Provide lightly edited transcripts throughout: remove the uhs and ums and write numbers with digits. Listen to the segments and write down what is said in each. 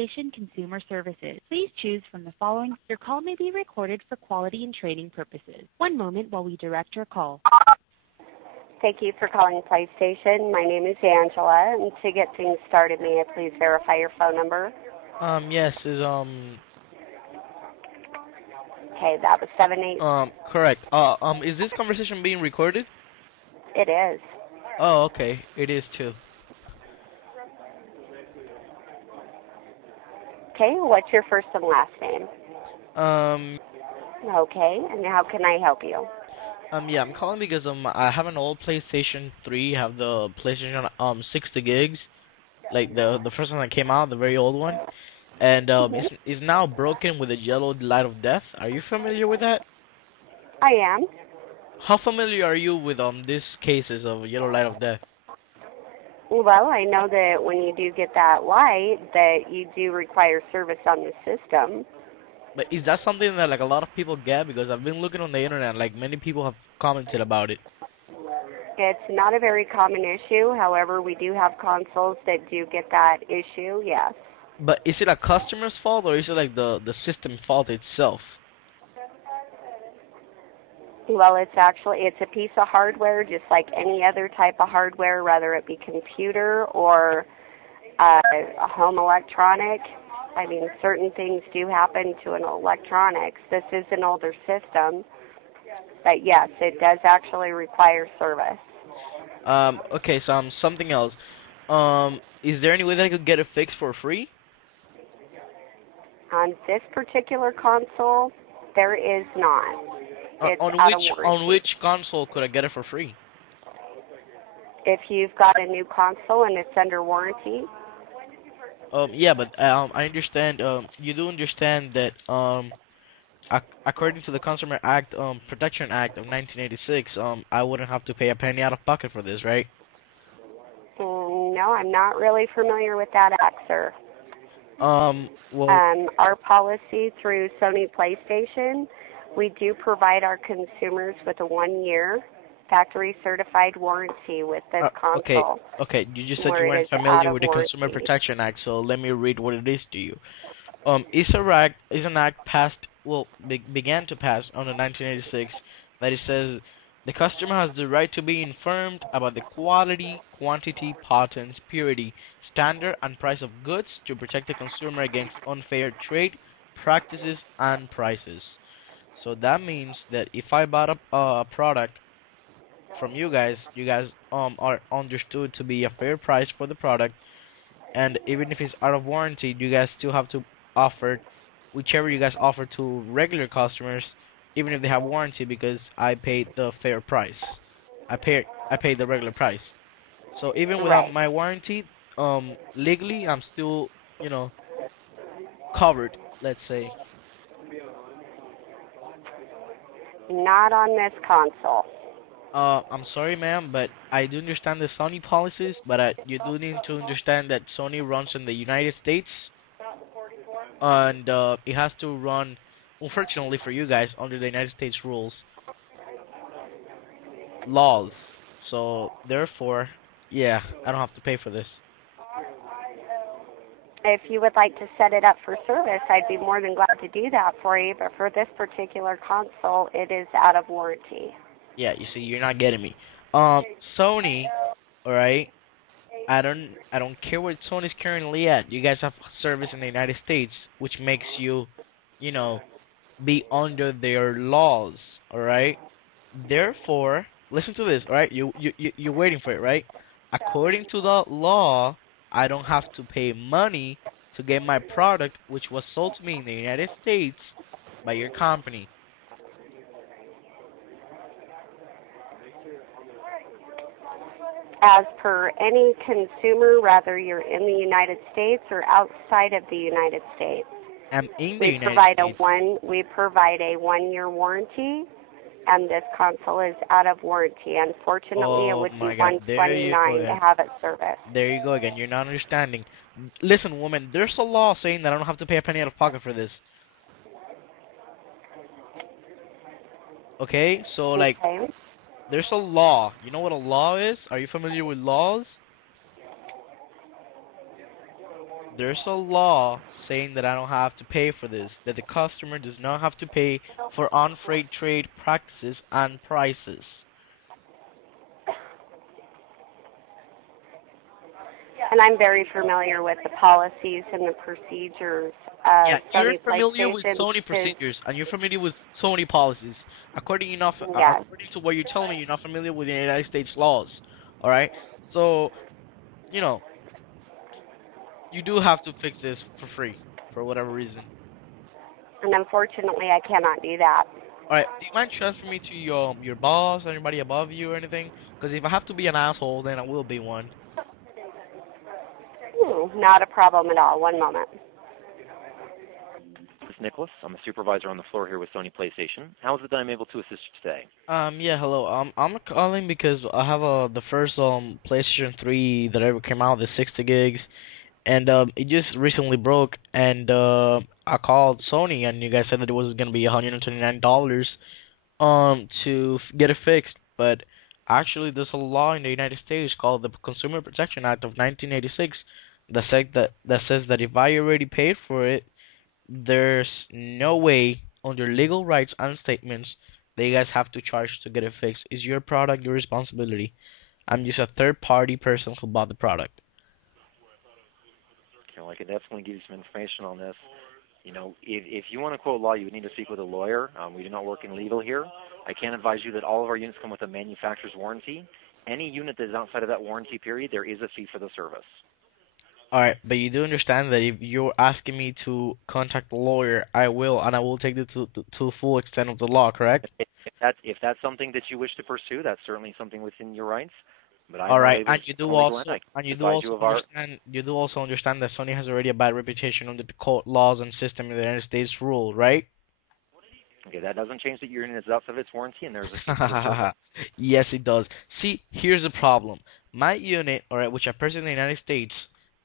PlayStation Consumer Services. Please choose from the following. Your call may be recorded for quality and training purposes. One moment while we direct your call. Thank you for calling PlayStation. My name is Angela, and to get things started, may I please verify your phone number? Yes, Okay, that was 78. correct. Is this conversation being recorded? It is. Oh, okay. It is too. Okay, what's your first and last name? Okay, and how can I help you? Yeah, I'm calling because I have an old PlayStation 3. I have the PlayStation 60 gigs, like the first one that came out, the very old one, and it's now broken with a yellow light of death. Are you familiar with that? I am. How familiar are you with these cases of yellow light of death? Well, I know that when you do get that light, that you do require service on the system. But is that something that like a lot of people get? Because I've been looking on the internet, like many people have commented about it. It's not a very common issue. However, we do have consoles that do get that issue, yes. But is it a customer's fault or is it like the system fault itself? Well, it's a piece of hardware just like any other type of hardware, whether it be computer or a home electronic. I mean, certain things do happen to an electronics. This is an older system, but yes, it does actually require service. Okay, so something else. Is there any way that I could get it fixed for free? On this particular console, there is not. It's on which console could I get it for free? If you've got a new console and it's under warranty. Yeah, but I understand. You do understand that according to the Consumer Act, Protection Act of 1986, I wouldn't have to pay a penny out of pocket for this, right? No, I'm not really familiar with that act, sir. Well, our policy through Sony PlayStation, we do provide our consumers with a 1-year factory certified warranty with this console. Okay. You just said you weren't familiar with the Consumer Protection Act, so let me read what it is to you. Is an act passed? Began to pass under 1986 that it says the customer has the right to be informed about the quality, quantity, patents, purity, standard, and price of goods to protect the consumer against unfair trade practices and prices. So that means that if I bought a product from you guys are understood to be a fair price for the product, and even if it's out of warranty, you guys still have to offer whichever you guys offer to regular customers, even if they have warranty, because I paid the fair price. I paid the regular price. So even without my warranty, legally I'm still, covered, let's say. Not on this console. I'm sorry, ma'am, but I do understand the Sony policies, but you do need to understand that Sony runs in the United States, and it has to run, unfortunately for you guys, under the United States laws. So, therefore, yeah, I don't have to pay for this. If you would like to set it up for service, I'd be more than glad to do that for you, but for this particular console, it is out of warranty. Yeah, you see, you're not getting me. Sony, all right. I don't care where Sony's currently at. You guys have service in the United States, which makes you, be under their laws, all right. Therefore, listen to this, all right. You're waiting for it, right? According to the law, I don't have to pay money to get my product, which was sold to me in the United States by your company. As per any consumer, whether you're in the United States or outside of the United States, I'm in the United States. We provide a 1-year warranty, and this console is out of warranty. Unfortunately, it would be $129 to have it serviced. There you go again. You're not understanding. Listen, woman, there's a law saying that I don't have to pay a penny out of pocket for this. Okay? So, there's a law. You know what a law is? Are you familiar with laws? There's a law saying that I don't have to pay for this, that the customer does not have to pay for on-freight trade practices and prices. And I'm very familiar with the policies and the procedures Yeah, of you're Sony familiar with PlayStation. Sony procedures, and you're familiar with Sony policies. According to what you're telling me, you're not familiar with the United States laws. All right? So, you know, you do have to fix this for free, for whatever reason. And unfortunately, I cannot do that. All right, do you mind transferring me to your boss, anybody above you or anything? Because if I have to be an asshole, then I will be one. Not a problem at all. One moment. This is Nicholas. I'm a supervisor on the floor here with Sony PlayStation. How is it that I'm able to assist you today? Yeah, hello. I'm calling because I have the first PlayStation 3 that ever came out, the 60 gigs, and it just recently broke, and I called Sony, and you guys said that it was gonna be $129 to get it fixed, but actually there's a law in the United States called the Consumer Protection Act of 1986 that says that if I already paid for it, there's no way under legal rights and statements that you guys have to charge to get it fixed. It's your product, your responsibility. I'm just a third-party person who bought the product. Okay, well, I can definitely give you some information on this. You know, if you want to quote law, you would need to speak with a lawyer. We do not work in legal here. I can advise you that all of our units come with a manufacturer's warranty. Any unit that is outside of that warranty period, there is a fee for the service. All right, but you do understand that if you're asking me to contact a lawyer, I will, and I will take it to the full extent of the law, correct? If that's something that you wish to pursue, that's certainly something within your rights. But all right, and you do also understand that Sony has already a bad reputation under the court laws and system in the United States rule, right? Okay, that doesn't change that your unit is outside of its warranty, and there's a yes, it does. See, here's the problem. My unit, all right, which I purchased in the United States,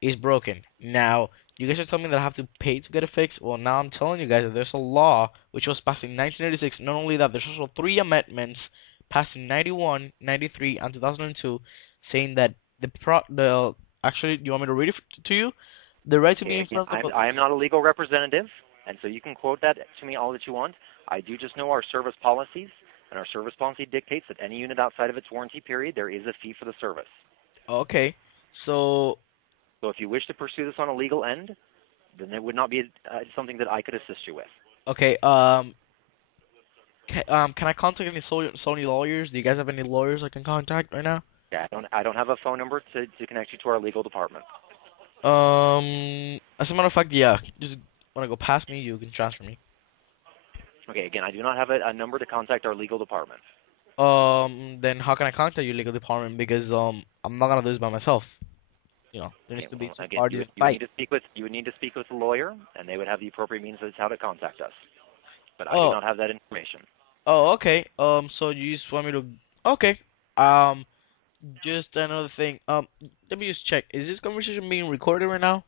is broken. Now, you guys are telling me that I have to pay to get it fixed? Well, now I'm telling you guys that there's a law which was passed in 1986. Not only that, there's also 3 amendments passed in 91, 93, and 2002 saying that actually, do you want me to read it to you? The right to be in front of... I am not a legal representative, and so you can quote that to me all that you want. I do just know our service policies, and our service policy dictates that any unit outside of its warranty period, there is a fee for the service. Okay, so if you wish to pursue this on a legal end, then it would not be something that I could assist you with. Okay, can I contact any Sony lawyers? Do you guys have any lawyers I can contact right now? Yeah, I don't have a phone number to connect you to our legal department. As a matter of fact, yeah. Just want to go past me, you can transfer me. Okay, again, I do not have a number to contact our legal department. Then how can I contact your legal department? Because I'm not gonna do this by myself. You know, there needs to be some party to fight. You would need to speak with a lawyer, and they would have the appropriate means as how to contact us. But I do not have that information. Oh, okay. So you just want me to? Okay. Just another thing. Let me just check. Is this conversation being recorded right now?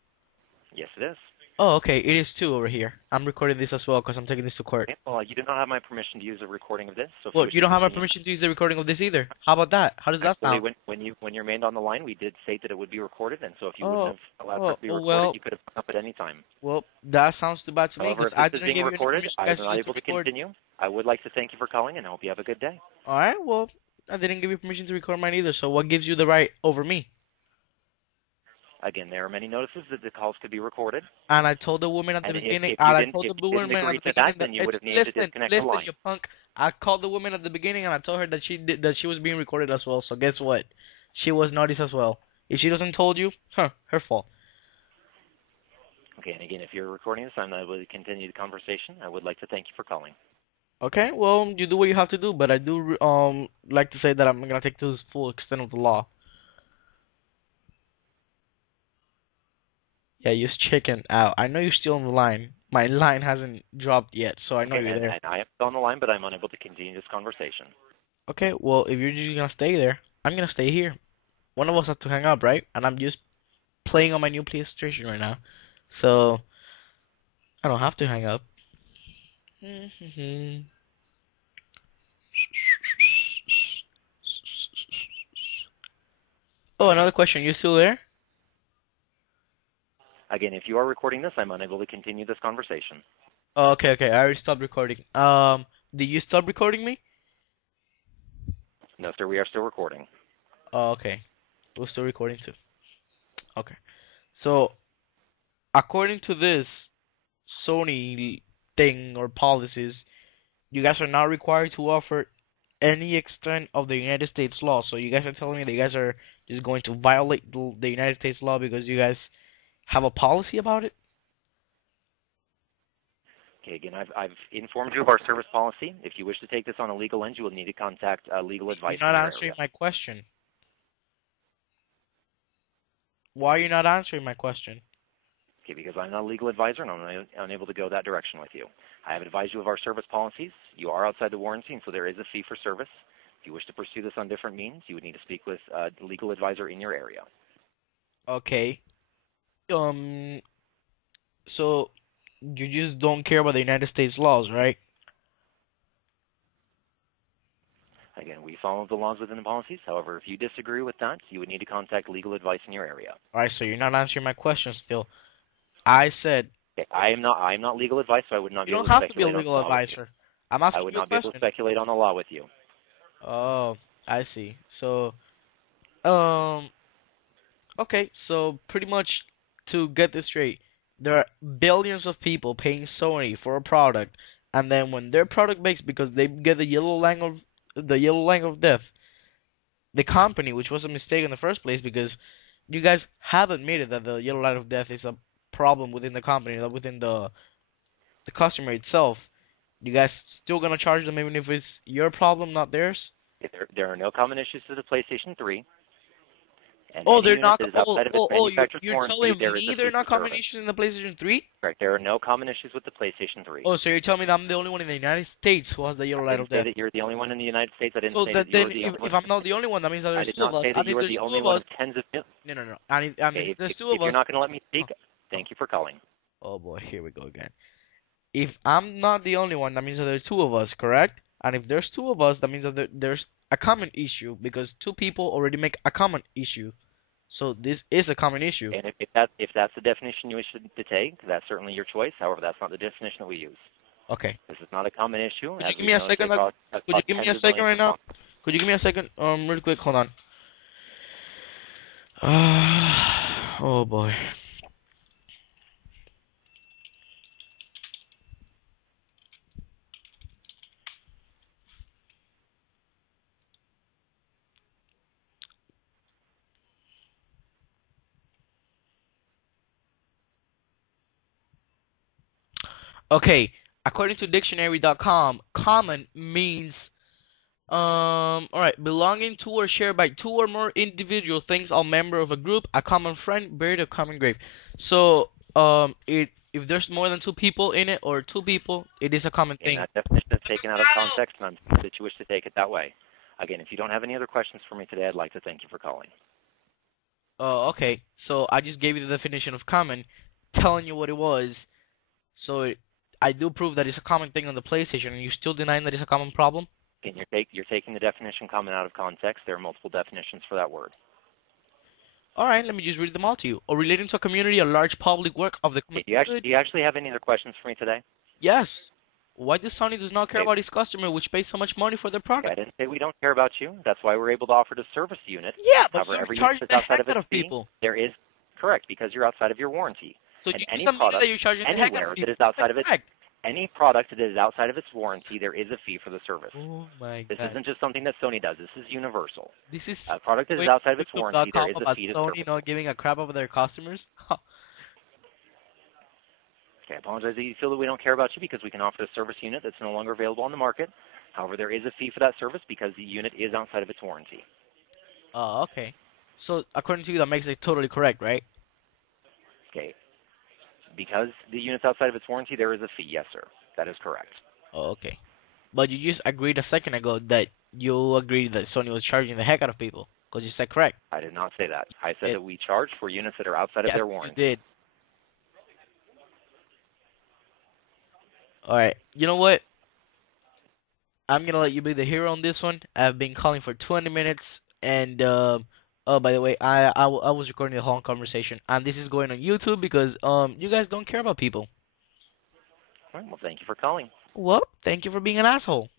Yes, it is. Oh, okay. It is too over here. I'm recording this as well because I'm taking this to court. Okay, well, you do not have my permission to use a recording of this. So well, you don't have my permission to use the recording of this either. How about that? How does that sound? When you remained on the line, we did state that it would be recorded, and so if you wouldn't have allowed for it to be recorded, you could have hung up at any time. Well, that sounds too bad to me. However, if this is being recorded, I'm not able to continue. I would like to thank you for calling, and I hope you have a good day. All right. Well, I didn't give you permission to record mine either. So what gives you the right over me? Again, there are many notices that the calls could be recorded. And I told the woman at the beginning. Then you would have needed to disconnect the line. You punk! I called the woman at the beginning and I told her that she was being recorded as well. So guess what? She was noticed as well. If she doesn't told you, her fault. Okay, and again, if you're recording this, I'm able to continue the conversation. I would like to thank you for calling. Okay, well, you do what you have to do, but I do like to say that I'm gonna take to the full extent of the law. Yeah, you just chicken out. I know you're still on the line. My line hasn't dropped yet, so I know you're there. I am still on the line, but I'm unable to continue this conversation. Okay, well, if you're just gonna stay there, I'm gonna stay here. One of us has to hang up, right? And I'm just playing on my new PlayStation right now, so I don't have to hang up. Oh, another question. You still there? Again, if you are recording this, I'm unable to continue this conversation. Okay, okay. I already stopped recording. Did you stop recording me? No, sir, we are still recording. Oh, okay. We're still recording too. Okay. So, according to this Sony thing or policies, you guys are not required to offer any extent of the United States law. So you guys are telling me that you guys are just going to violate the United States law because you guys have a policy about it? Okay, again, I've informed you of our service policy. If you wish to take this on a legal end, you will need to contact legal advice. You're not answering my question. Why are you not answering my question? Okay, because I'm not a legal advisor and I'm unable to go that direction with you. I have advised you of our service policies. You are outside the warranty, and so there is a fee for service. If you wish to pursue this on different means, you would need to speak with a legal advisor in your area. Okay. So you just don't care about the United States laws, right? Again, we follow the laws within the policies. However, if you disagree with that, you would need to contact legal advice in your area. All right, so you're not answering my question still. I said okay, I am not legal advice, so I would not be able to speculate. speculate. You don't have to be a legal advisor. I'm asking I would you a not be able to question. speculate on the law with you. Oh, I see. So, okay. So pretty much to get this straight, there are billions of people paying Sony for a product, and then when their product breaks because they get the yellow line of death, the company, which was a mistake in the first place, because you guys have admitted that the yellow line of death is a problem within the company, not within the customer itself. You guys still gonna charge them even if it's your problem, not theirs? There are no common issues to the PlayStation 3. And they're not. You're telling me they're not common issues in the PlayStation 3? Correct. There are no common issues with the PlayStation 3. Oh, so you're telling me that I'm the only one in the United States who has the yellow line of death? I didn't say that you're the only one in the United States. I didn't say that that you were the the only one. If I'm not the only one, that means that there's two of us. I did not say that you were the only one of tens of millions. No. And if there's two of us... If you're not going to let me speak, thank you for calling. Oh, boy. Here we go again. If I'm not the only one, that means that there's two of us, correct? And if there's two of us, that means that there's a common issue, because two people already make a common issue. So this is a common issue. And if that's the definition you wish to take, that's certainly your choice. However, that's not the definition that we use. Okay. This is not a common issue. Could you give me a second? Could you give me a second right now? Could you give me a second? Really quick. Hold on. Oh boy. Okay, according to dictionary.com, common means alright, belonging to or shared by two or more individual things, all member of a group, a common friend, buried, a common grave. So, if there's more than two people in it, or two people, it is a common thing. And that definition is taken out of context, and I'm sorry that you wish to take it that way. Again, if you don't have any other questions for me today, I'd like to thank you for calling. Okay, so I just gave you the definition of common, telling you what it was. So I do prove that it's a common thing on the PlayStation, and you're still denying that it's a common problem? Again, you're taking the definition common out of context. There are multiple definitions for that word. All right, let me just read them all to you. Or relating to a community, a large public work of the community. Do you actually have any other questions for me today? Yes. Why does Sony does not care about its customer, which pays so much money for their product? Okay, I didn't say we don't care about you. That's why we're able to offer the service unit. Yeah, but every charge the heck out of people. There is, correct, because you're outside of your warranty. So and you any product that you're charging the heck out of people. That is outside of it. Any product that is outside of its warranty, there is a fee for the service. Oh my God! This isn't just something that Sony does. This is universal. This is a product that is outside of its warranty. There is a fee to Sony service. not giving a crap over their customers. Okay, I apologize that you feel that we don't care about you, because we can offer a service unit that's no longer available on the market. However, there is a fee for that service because the unit is outside of its warranty. Oh, okay. So according to you, that makes it totally correct, right? Okay. Because the unit's outside of its warranty, there is a fee. Yes, sir. That is correct. Oh, okay. But you just agreed a second ago that you agreed that Sony was charging the heck out of people, because you said correct. I did not say that. I said that we charge for units that are outside of their warranty. You did. All right. You know what? I'm going to let you be the hero on this one. I've been calling for 20 minutes, and Oh, by the way, I was recording the whole conversation, and this is going on YouTube because you guys don't care about people. All right, well, thank you for calling. Well, thank you for being an asshole.